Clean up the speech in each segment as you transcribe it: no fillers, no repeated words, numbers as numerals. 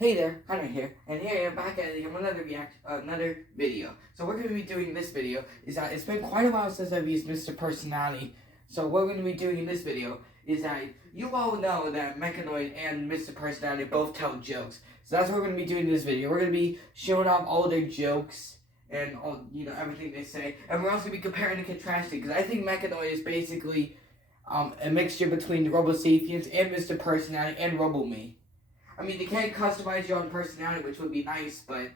Hey there, Hunter here, and here I am back at another video. So we're going to be doing this video is that it's been quite a while since I've used Mr. Personality. So what we're going to be doing in this video is that you all know that Meccanoid and Mr. Personality both tell jokes. So that's what we're going to be doing in this video. We're going to be showing off all their jokes and all, everything they say, and we're also going to be comparing and contrasting because I think Meccanoid is basically a mixture between the RoboSapiens and Mr. Personality and RoboMe. I mean, you can't customize your own personality, which would be nice, but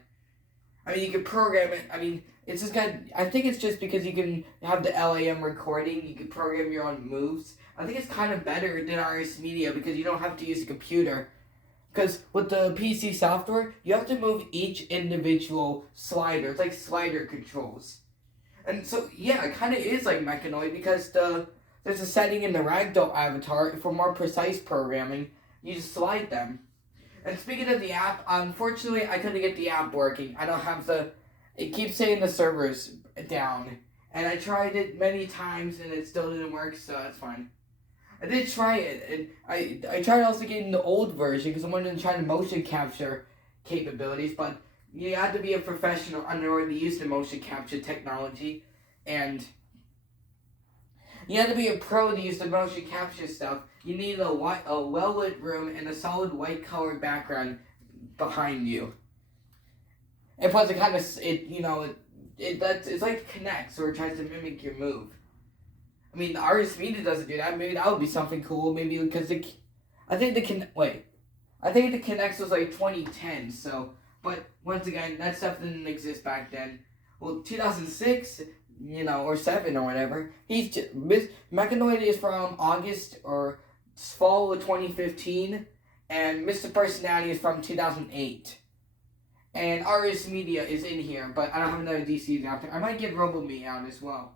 I mean, you can program it. I mean, it's just I think it's just because you can have the LAM recording, you can program your own moves. I think it's kind of better than RS Media because you don't have to use a computer. Because with the PC software, you have to move each individual slider. It's like slider controls. And so, yeah, it kind of is like Meccanoid because there's a setting in the ragdoll avatar for more precise programming. You just slide them. And speaking of the app, unfortunately, I couldn't get the app working. I don't have it keeps saying the server's down. And I tried it many times and it still didn't work, so that's fine. I did try it, and I tried also getting the old version because I wanted to try the motion capture capabilities, but you had to be a professional in order to use the motion capture technology, and you had to be a pro to use the motion capture stuff. You need a well-lit room and a solid white colored background behind you. And plus, it kind of it's like Connect, so it tries to mimic your move. I mean, the RS Media doesn't do that. Maybe that would be something cool. Maybe because I think the Kinect was like 2010. So, but once again, that stuff didn't exist back then. Well, 2006. Or 7 or whatever. Meccanoid is from August or fall of 2015, and Mr. Personality is from 2008. And RS Media is in here, but I don't have another DC out there. I might get RoboMe out as well.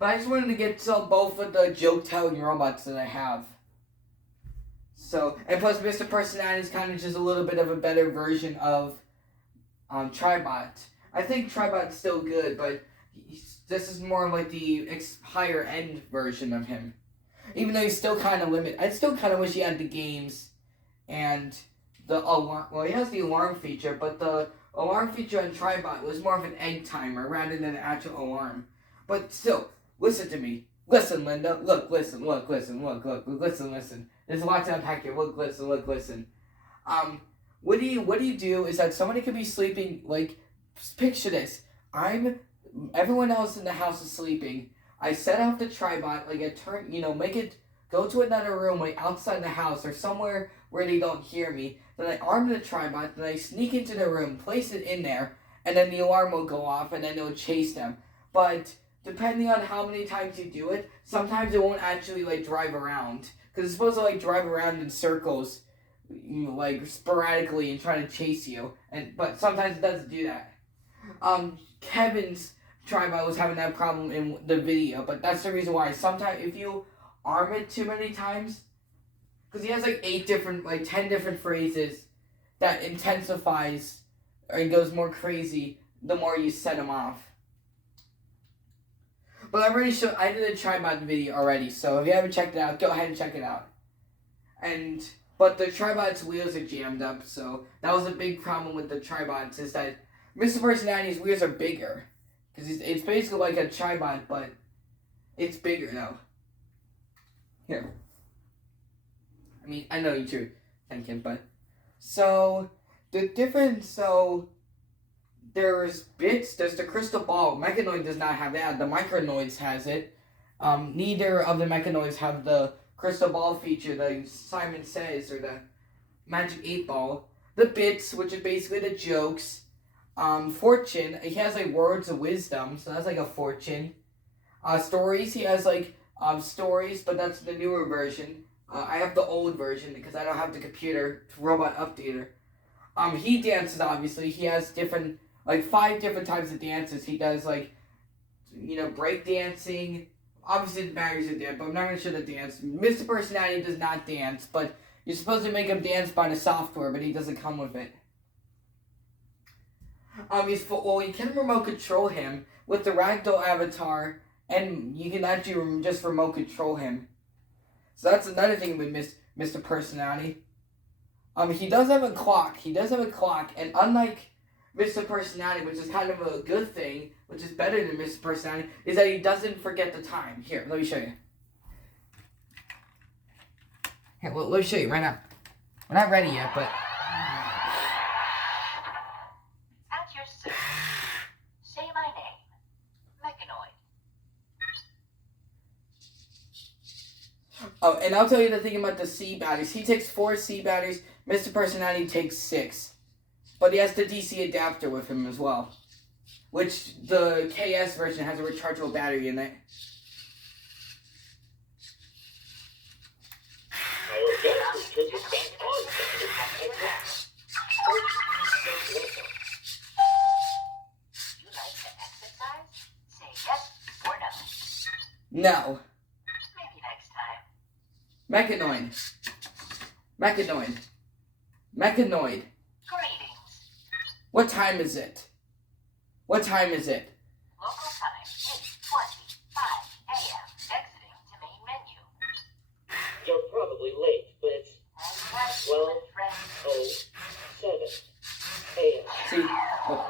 But I just wanted to get both of the joke-telling robots that I have. So, and plus Mr. Personality is kind of just a little bit of a better version of Tribot. I think Tribot's still good, but this is more like the higher end version of him. Even though he's still kind of limited. I still kind of wish he had the games and the alarm. Well, he has the alarm feature, but the alarm feature on Tribot was more of an egg timer rather than an actual alarm. But still, listen to me. Listen, Linda. Look, listen. Listen. There's lots to unpack here. Look, listen. What do you do is that somebody could be sleeping, like, picture this. Everyone else in the house is sleeping. I set off the Tribot, like make it go to another room, like outside the house or somewhere where they don't hear me. Then I arm the Tribot, then I sneak into the room, place it in there, and then the alarm will go off and then it will chase them. But depending on how many times you do it, sometimes it won't actually like drive around. Because it's supposed to like drive around in circles, like sporadically and try to chase you. But sometimes it doesn't do that. Kevin's Tribot was having that problem in the video, but that's the reason why. Sometimes if you arm it too many times, because he has like 10 different phrases that intensifies and goes more crazy the more you set him off. But I did a Tribot video already, so if you haven't checked it out, go ahead and check it out. But the Tribot's wheels are jammed up, so that was a big problem with the Tribots, is that Mr. Personality's wheels are bigger. Because it's basically like a Tribot, but it's bigger now. Here. I mean, I know you're thinking, but... So, the difference, there's bits, there's the crystal ball. Meccanoid does not have that. The Micronoids has it. Neither of the Meccanoids have the crystal ball feature, the Simon Says, or the Magic 8 Ball. The bits, which is basically the jokes. Fortune, he has like words of wisdom, so that's like a fortune. Stories, he has like stories, but that's the newer version. I have the old version because I don't have the computer robot updater. He dances, obviously. He has 5 different types of dances. He does break dancing. Obviously the batteries are there, but I'm not gonna show the dance. Mr. Personality does not dance, but you're supposed to make him dance by the software, but he doesn't come with it. You can remote control him with the ragdoll avatar, and you can actually just remote control him. So that's another thing with Mr. Personality. He does have a clock. He does have a clock, and unlike Mr. Personality, which is kind of a good thing, which is better than Mr. Personality, is that he doesn't forget the time. Here, let me show you. Here, well, let me show you right now. We're not ready yet, but... At your service. Say my name. Meccanoid. Oh, and I'll tell you the thing about the C batteries. He takes 4 C batteries. Mr. Personality takes 6. But he has the DC adapter with him as well. Which the KS version has a rechargeable battery in it. You like to exercise? Say yes or no. No. Maybe next time. Meccanoid. Meccanoid. Meccanoid. Greetings. What time is it? What time is it? Local time 8:25 a.m. Exiting to main menu. You're probably late, but it's That's right, 12. friend. 07 a.m. See? Oh.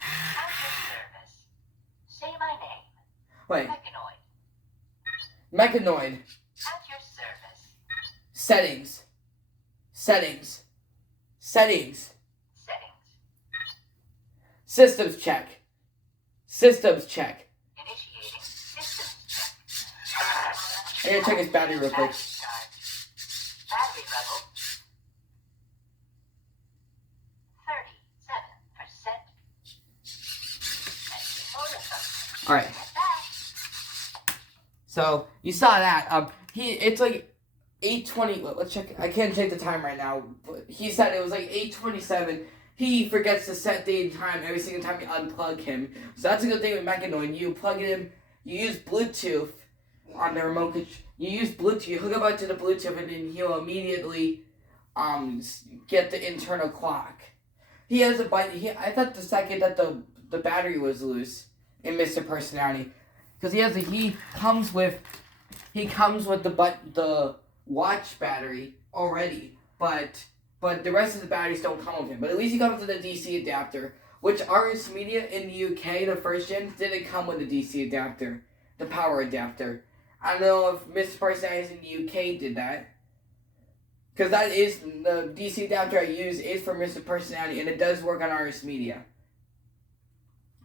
At your service. Say my name. Wait. Meccanoid. Meccanoid. At your service. Settings. Settings. Settings. Settings. Systems check. Systems check. Initiating systems check. I gotta check his battery real quick. Battery level 37%. Alright. So you saw that. It's like 8:20. Let's check. I can't check the time right now. But he said it was like 8:27. He forgets to set date and time every single time you unplug him. So that's a good thing with Meccanoid. You plug it in. You use Bluetooth on the remote. You use Bluetooth. You hook up to the Bluetooth, and then he'll immediately get the internal clock. He has a bite. I thought the second that the battery was loose in Mr. Personality. Because he comes with the watch battery already, but the rest of the batteries don't come with him. But at least he comes with a DC adapter, which RS Media in the UK, the first gen, didn't come with a DC adapter, the power adapter. I don't know if Mr. Personality in the UK did that, because that is the DC adapter I use is for Mr. Personality, and it does work on RS Media.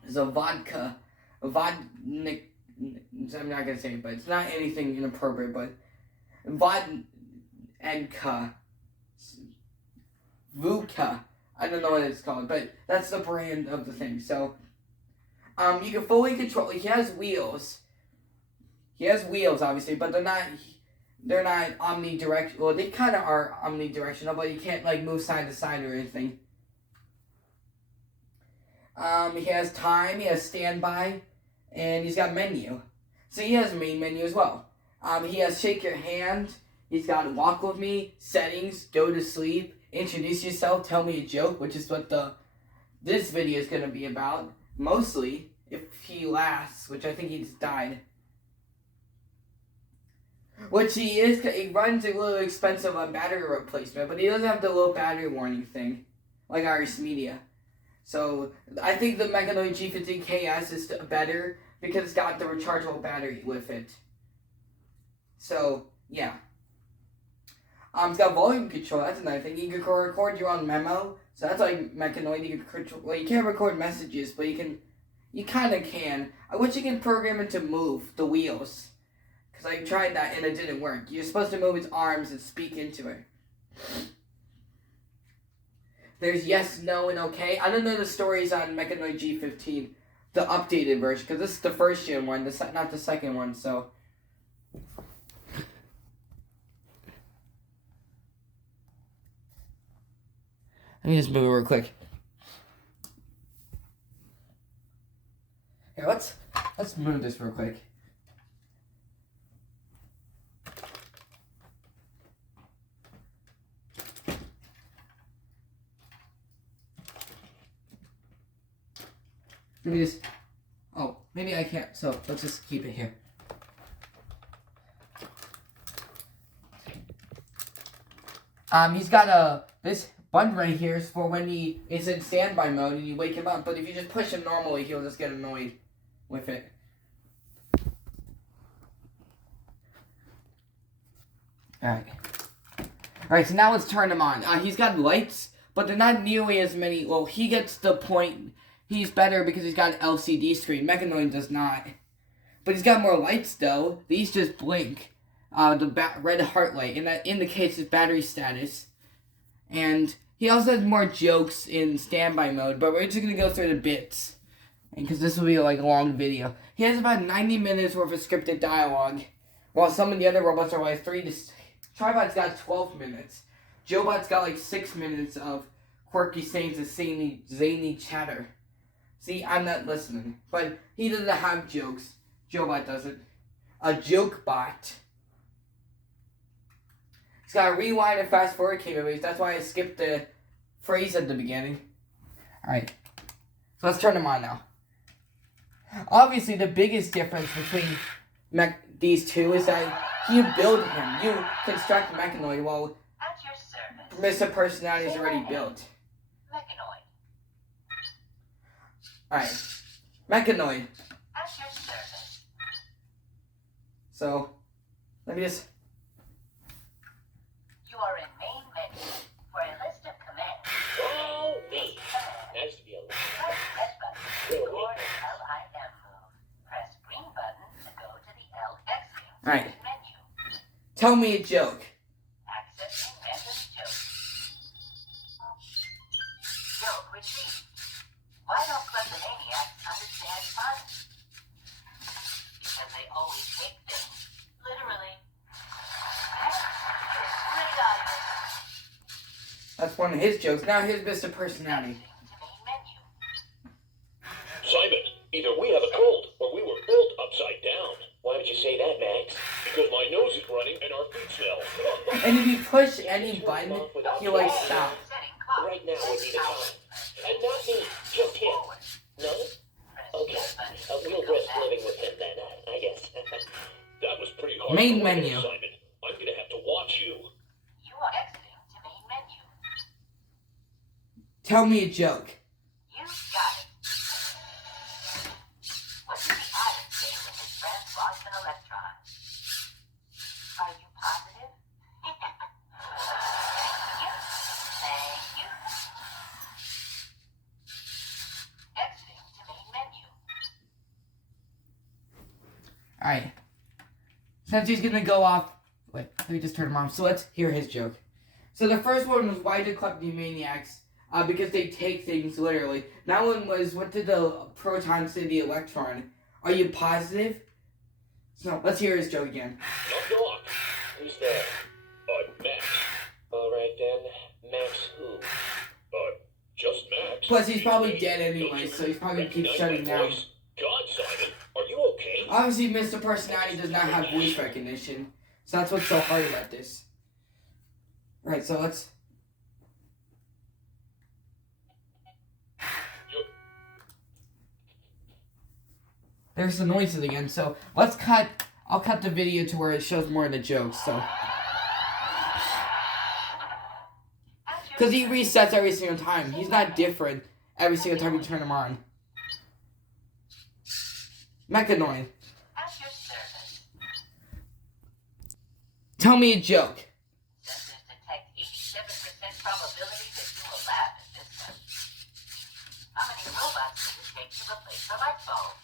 It's a vodka. I'm not gonna say it, but it's not anything inappropriate, but Vodka. Vuka. I don't know what it's called, but that's the brand of the thing. So, you can fully control. He has wheels. He has wheels, obviously, but they're not omnidirectional. Well, they kind of are omnidirectional, but you can't like move side to side or anything. He has time. He has standby. And he's got menu. So he has a main menu as well. He has shake your hand. He's got walk with me, settings, go to sleep, introduce yourself, tell me a joke, which is what this video is going to be about. Mostly, if he lasts, which I think he just died. Which he runs a little expensive on battery replacement, but he doesn't have the low battery warning thing, like RS Media. So, I think the Meccanoid G15 KS is better because it's got the rechargeable battery with it. So, yeah. It's got volume control, that's another thing. You can record your own memo, so that's like Meccanoid. You can control, well, you can't record messages, but you kind of can. I wish you can program it to move the wheels, because I tried that and it didn't work. You're supposed to move its arms and speak into it. There's yes, no, and okay. I don't know the stories on Meccanoid G15, the updated version, because this is the first gen one, not the second one, so. Let me just move it real quick. Here, let's move this real quick. Let me just. Oh, maybe I can't. So let's just keep it here. He's got this button right here is for when he is in standby mode and you wake him up. But if you just push him normally, he'll just get annoyed with it. Alright, so now let's turn him on. He's got lights, but they're not nearly as many. Well, he gets the point. He's better because he's got an LCD screen. Meccanoid does not. But he's got more lights, though. These just blink. The red heart light, and that indicates his battery status. And he also has more jokes in standby mode, but we're just going to go through the bits. Because this will be like a long video. He has about 90 minutes worth of scripted dialogue, while some of the other robots are like 3 to... Tribot's got 12 minutes. Jobot's got like 6 minutes of quirky sayings and zany chatter. See, I'm not listening. But he doesn't have jokes. Jobot doesn't. A joke bot. He's got a rewind and fast forward capabilities. That's why I skipped the phrase at the beginning. Alright. So let's turn him on now. Obviously, the biggest difference between these two is that you build him. You construct Meccanoid while At your service. Mr. Personality is already built. Meccanoid. Alright. Meccanoid. At your service. So, let me just... You are in main menu. For a list of commands, WowWee. Nice to be alive. press red button to record an LIM move. Press green button to go to the LX Alright. menu. Tell me a joke. Accessing random joke. Joke retrieved. Why don't kleptomaniacs understand fun? Because they always take things literally. Great audience. That's one of his jokes. Now here's Mr. Personality. To main menu. Simon, either we have a cold or we were built upside down. Why would you say that, Max? Because my nose is running and our feet smell. And if you push any button, he'll like stop. Setting clock. Right now would be the time. And not me, just him. No? Okay. We'll risk living with him then, I guess. That was pretty hard. Main menu. Simon, I'm gonna have to watch you. You are exiting to main menu. Tell me a joke. You got it. What did the iron say when his friend lost an electron? Are you positive? Thank you. Exiting to main menu. Alright. Since he's gonna go off... Wait, let me just turn him on. So let's hear his joke. So the first one was, why do kleptomaniacs? Because they take things literally. That one was, what did the proton say to the electron? Are you positive? So let's hear his joke again. Knock, knock. Who's there? Max. Alright then. Max who? Just Max. Plus, he's probably dead anyway, so he's probably gonna keep shutting down. God, Simon, are you okay? Obviously, Mr. Personality does not have voice recognition. So that's what's so hard about this. Right, so let's... There's the noises again, so let's cut... I'll cut the video to where it shows more of the jokes, so... Because he resets every single time. He's not different every single time you turn him on. Meccanoid. At your service. Tell me a joke. Sensors detect 87% probability that you will laugh at this one. How many robots does it take to replace a light bulb?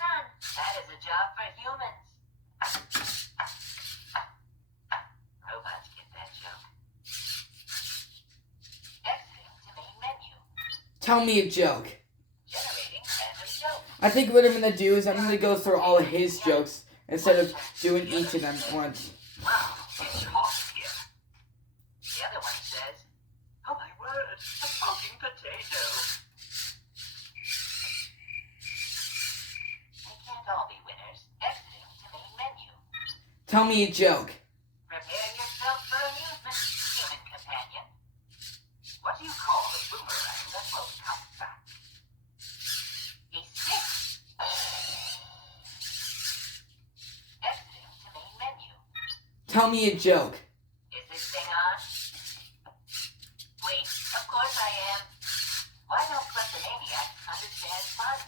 None. That is a job for humans. Robots get that joke. Exiting to main menu. Tell me a joke. Generating random jokes. I think what I'm going to do is I'm going to go through all of his jokes instead of doing each of them at once. Wow, it's hot here. The other one says, oh my word, a talking potato. They can't all be winners. Exiting to main menu. Tell me a joke. Prepare yourself for amusement, human companion. What do you call the boomerang that most Tell me a joke. Is this thing on? Wait, of course I am. Why don't kleptomaniacs understand fun?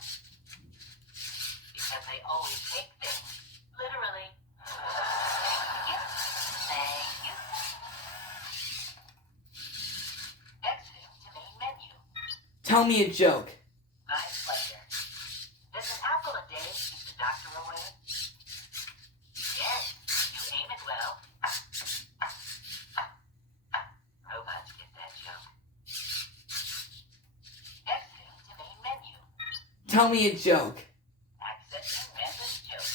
Because they always take things literally. Thank you. Thank you. Exiting to main menu. Tell me a joke. My pleasure. Does an apple a day keep the doctor away? Yes, you aim it well. Robots get that joke. Exiting to main menu. Tell me a joke. Accessing random joke.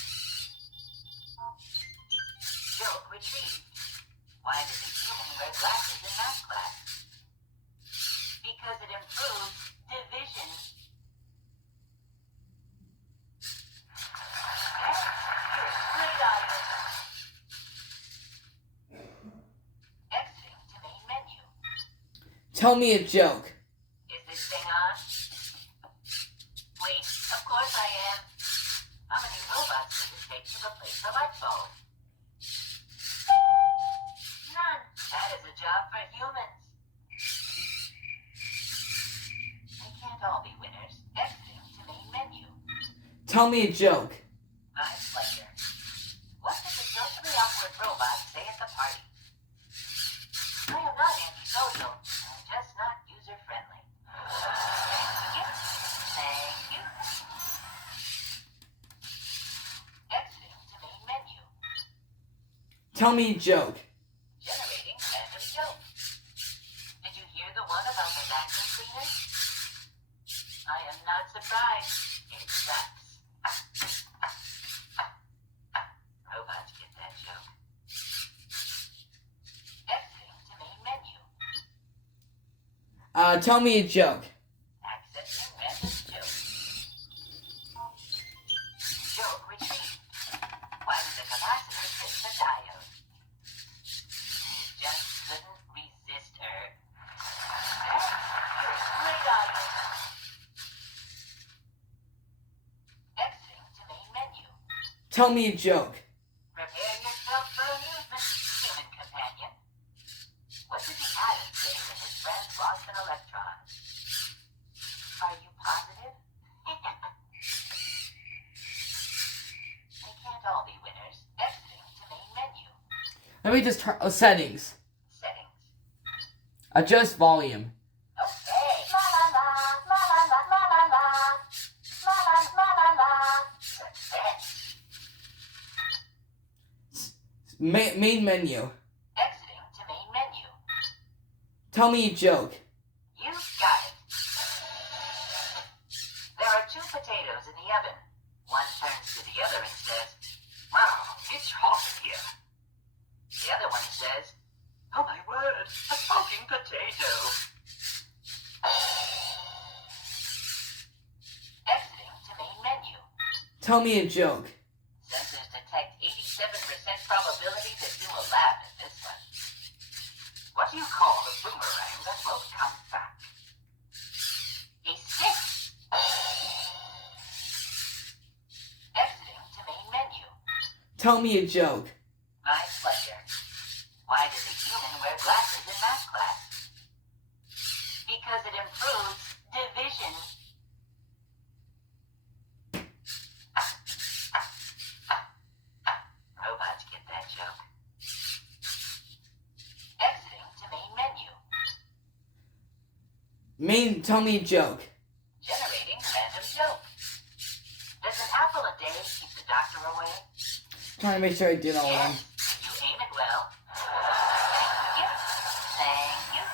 Joke retrieved. Why does a human wear glasses in math class? Because it improves division. You're a great audience. Exiting to main menu. Tell me a joke. Is this thing on? Wait, of course I am. How many robots does it take to replace a light bulb? None. That is a job for humans. They can't all be winners. Exiting to main menu. Tell me a joke. My pleasure. What did the socially awkward robot say at the party? I am not antisocial. I'm just not user-friendly. Thank you. Thank you. Exiting to main menu. Tell me a joke. Generating random joke. Did you hear the one about the vacuum cleaner? I am not surprised. It sucks. Robots get that joke. Exiting to main menu. Tell me a joke. Accessing random joke. Joke retrieved. Why did the capacitor hit the diode? He just couldn't resist her. You're a great audience. Exiting to main menu. Tell me a joke. Prepare yourself for amusement, human companion. What did the atom say when his friend lost an electron? Are you positive? They can't all be winners. Exiting to main menu. Let me just turn settings. Settings. Adjust volume. Okay. La la la, la la la la la la. La la la la la. Success. Main menu. Exiting to main menu. Tell me a joke. You got it. There are 2 potatoes in the oven. One turns to the other and says, "Wow, it's hot in here." The other one says, "Oh my word, a smoking potato." Exiting to main menu. Tell me a joke. Sensors detect 87% probability that you will laugh at this one. What do you call the boomerang that won't come back? A stick. Exiting to main menu. Tell me a joke. My pleasure. Why does a human wear glasses in math class? Because it improves division. Robots get that joke. Exiting to main menu. Tell me a joke. Generating random joke. Does an apple a day keep the doctor away? Trying to make sure I did all of them. Yes, you aim it well. Thank you. Thank you.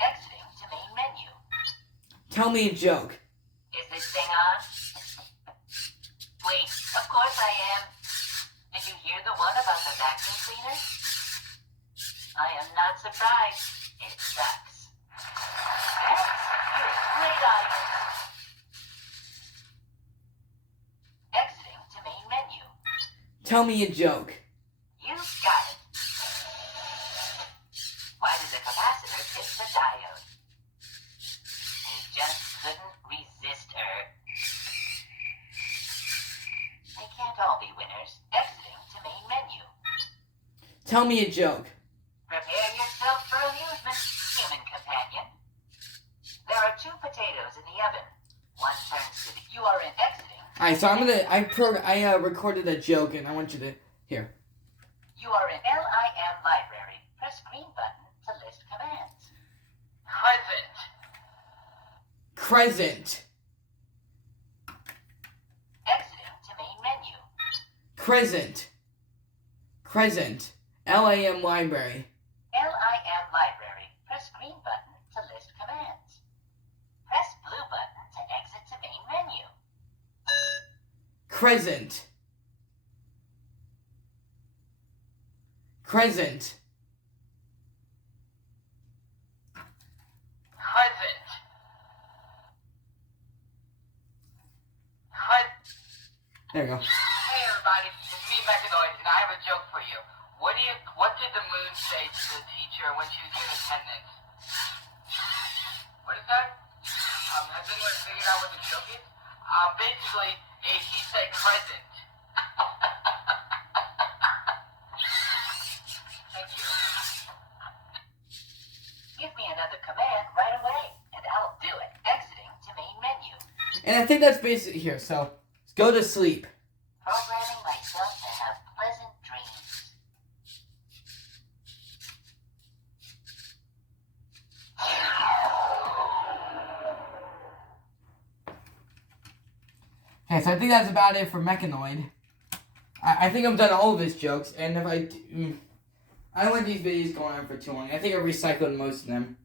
Exiting to main menu. Tell me a joke. Is this thing on? Wait, of course I am. Did you hear the one about the vacuum cleaner? I am not surprised. It sucks. You're a great audience. Exiting to main menu. Tell me a joke. You got it. Why did the capacitor hit the diode? He just couldn't resist her. They can't all be winners. Tell me a joke. Prepare yourself for amusement, human companion. There are 2 potatoes in the oven. One turns to the... You are in exiting. Alright, so I recorded a joke and I want you to hear. You are in LIM library. Press green button to list commands. Crescent. Exiting to main menu. Crescent. LAM library. LIM library. Press green button to list commands. Press blue button to exit to main menu. Crescent. There we go. Hey everybody, it's me Meccanoid, and I have a joke for you. What did the moon say to the teacher when she was giving attendance? What is that? Has anyone figured out what the joke is? Basically, he said present. Thank you. Give me another command right away, and I'll do it. Exiting to main menu. And I think that's basically here, so go to sleep. Programming myself to have pleasant dreams. Okay, so I think that's about it for Meccanoid. I think I've done all of his jokes, and if I don't want these videos going on for too long. I think I recycled most of them.